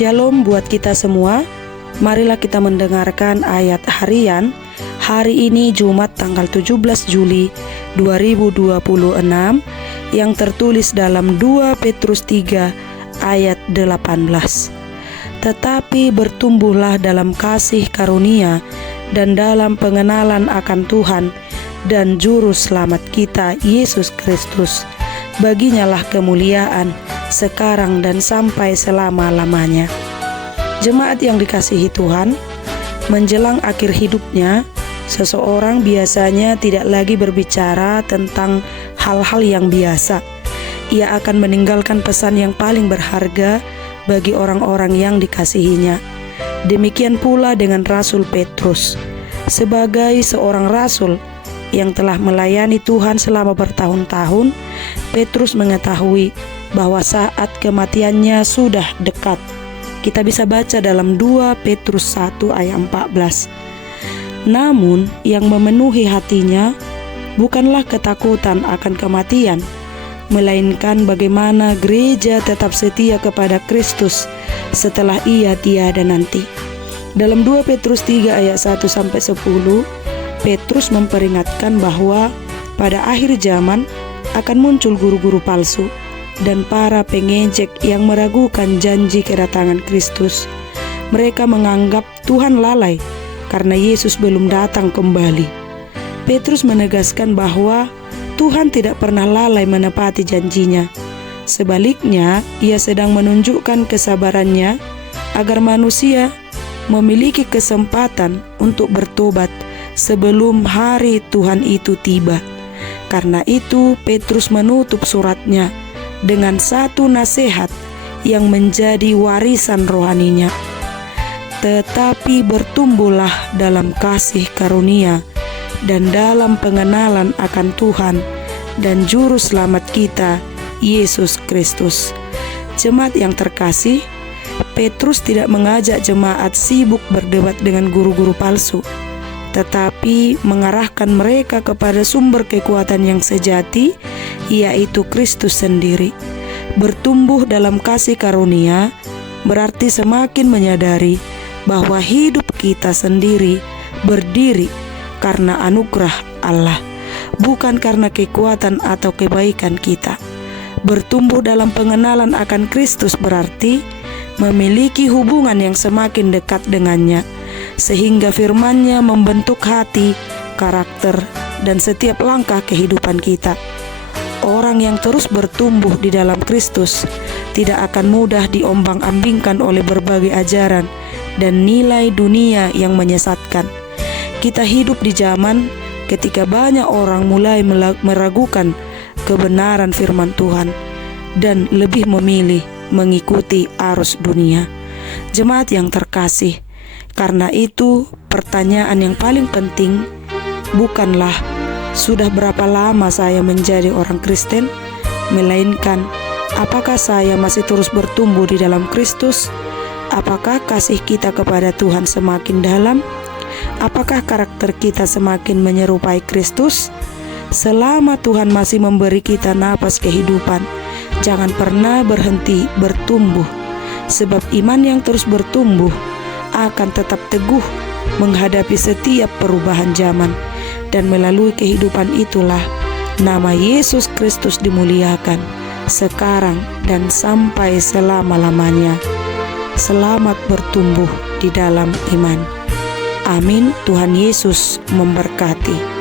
Shalom buat kita semua. Marilah kita mendengarkan ayat harian hari ini Jumat tanggal 17 Juli 2026 yang tertulis dalam 2 Petrus 3 ayat 18. Tetapi bertumbuhlah dalam kasih karunia dan dalam pengenalan akan Tuhan dan Juru Selamat kita Yesus Kristus. Baginya lah kemuliaan sekarang dan sampai selama-lamanya. Jemaat yang dikasihi Tuhan, menjelang akhir hidupnya, seseorang biasanya tidak lagi berbicara tentang hal-hal yang biasa. Ia akan meninggalkan pesan yang paling berharga bagi orang-orang yang dikasihinya. Demikian pula dengan Rasul Petrus. Sebagai seorang rasul yang telah melayani Tuhan selama bertahun-tahun, Petrus mengetahui bahwa saat kematiannya sudah dekat. Kita bisa baca dalam 2 Petrus 1 ayat 14. Namun yang memenuhi hatinya bukanlah ketakutan akan kematian, melainkan bagaimana gereja tetap setia kepada Kristus setelah ia tiada nanti. Dalam 2 Petrus 3 ayat 1-10, Petrus memperingatkan bahwa pada akhir zaman akan muncul guru-guru palsu dan para pengejek yang meragukan janji kedatangan Kristus. Mereka menganggap Tuhan lalai karena Yesus belum datang kembali. Petrus menegaskan bahwa Tuhan tidak pernah lalai menepati janjinya. Sebaliknya, ia sedang menunjukkan kesabarannya agar manusia memiliki kesempatan untuk bertobat sebelum hari Tuhan itu tiba. Karena itu, Petrus menutup suratnya dengan satu nasihat yang menjadi warisan rohaninya. Tetapi bertumbuhlah dalam kasih karunia dan dalam pengenalan akan Tuhan dan Juru Selamat kita, Yesus Kristus. Jemaat yang terkasih, Petrus tidak mengajak jemaat sibuk berdebat dengan guru-guru palsu, tetapi mengarahkan mereka kepada sumber kekuatan yang sejati, yaitu Kristus sendiri. Bertumbuh dalam kasih karunia berarti semakin menyadari bahwa hidup kita sendiri berdiri karena anugerah Allah, bukan karena kekuatan atau kebaikan kita. Bertumbuh dalam pengenalan akan Kristus berarti memiliki hubungan yang semakin dekat dengannya, sehingga firman-Nya membentuk hati, karakter, dan setiap langkah kehidupan kita. Orang yang terus bertumbuh di dalam Kristus tidak akan mudah diombang-ambingkan oleh berbagai ajaran dan nilai dunia yang menyesatkan. Kita hidup di zaman ketika banyak orang mulai meragukan kebenaran firman Tuhan dan lebih memilih mengikuti arus dunia. Jemaat yang terkasih, karena itu pertanyaan yang paling penting bukanlah sudah berapa lama saya menjadi orang Kristen, melainkan apakah saya masih terus bertumbuh di dalam Kristus? Apakah kasih kita kepada Tuhan semakin dalam? Apakah karakter kita semakin menyerupai Kristus? Selama Tuhan masih memberi kita napas kehidupan, jangan pernah berhenti bertumbuh, sebab iman yang terus bertumbuh akan tetap teguh menghadapi setiap perubahan zaman. Dan melalui kehidupan itulah nama Yesus Kristus dimuliakan sekarang dan sampai selama-lamanya. Selamat bertumbuh di dalam iman. Amin. Tuhan Yesus memberkati.